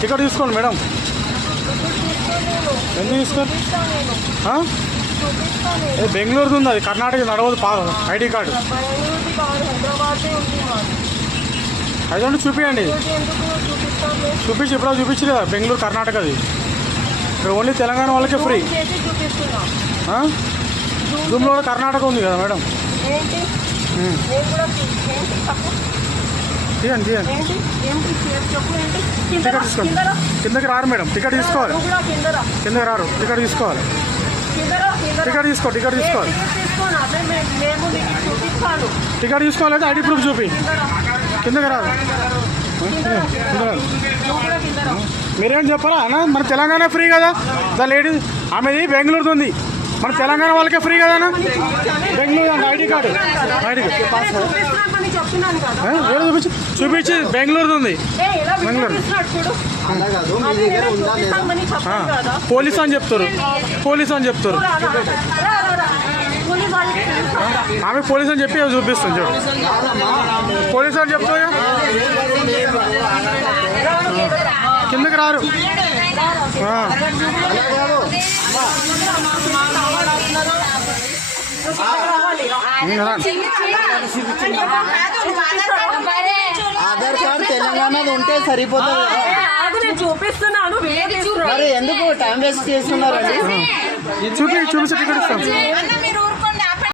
Ticket తీసుకోండి madam. ఎందుకు తీసుకోండి? బెంగళూరుది ఉంది, అది కర్ణాటక నడవదు. ఐడి కార్డు అదంటే చూపించండి. చూపించి ఎప్పుడో చూపించలేదు కదా బెంగళూరు కర్ణాటకది. ఇక్కడ ఓన్లీ తెలంగాణ వాళ్ళకే ఫ్రీ. జూమ్లో కూడా కర్ణాటక ఉంది కదా మేడం. తీయండి తీయండి. టికెట్ తీసుకోండి. కిందకి రారు మేడం, టికెట్ తీసుకోవాలి. కిందకి రారు, టికెట్ తీసుకోవాలి. టికెట్ తీసుకోవాలి. టికెట్ తీసుకోవాలి. ఐడి ప్రూఫ్ చూపి. కిందకి రాదు. మీరేం చెప్పారా అన్న? మన తెలంగాణ ఫ్రీ కదా. ద లేడీ ఆమెది బెంగళూరుది ఉంది, మన తెలంగాణ వాళ్ళకే ఫ్రీ కదా అన్న. బెంగళూరు ఐడి కార్డు చూపించి బెంగళూరుది ఉంది. బెంగళూరు పోలీస్ అని చెప్తారు. ఆమె పోలీస్ అని చెప్పి చూపిస్తాను చూడు. పోలీస్ అని చెప్తారు. కిందకి రారు. ఆధార్ కార్డు తెలంగాణది ఉంటే సరిపోతుంది. చూపిస్తున్నాను. మరి ఎందుకు టైం వేస్ట్ చేస్తున్నారండి? చూపించి టికెట్ ఇస్తాం.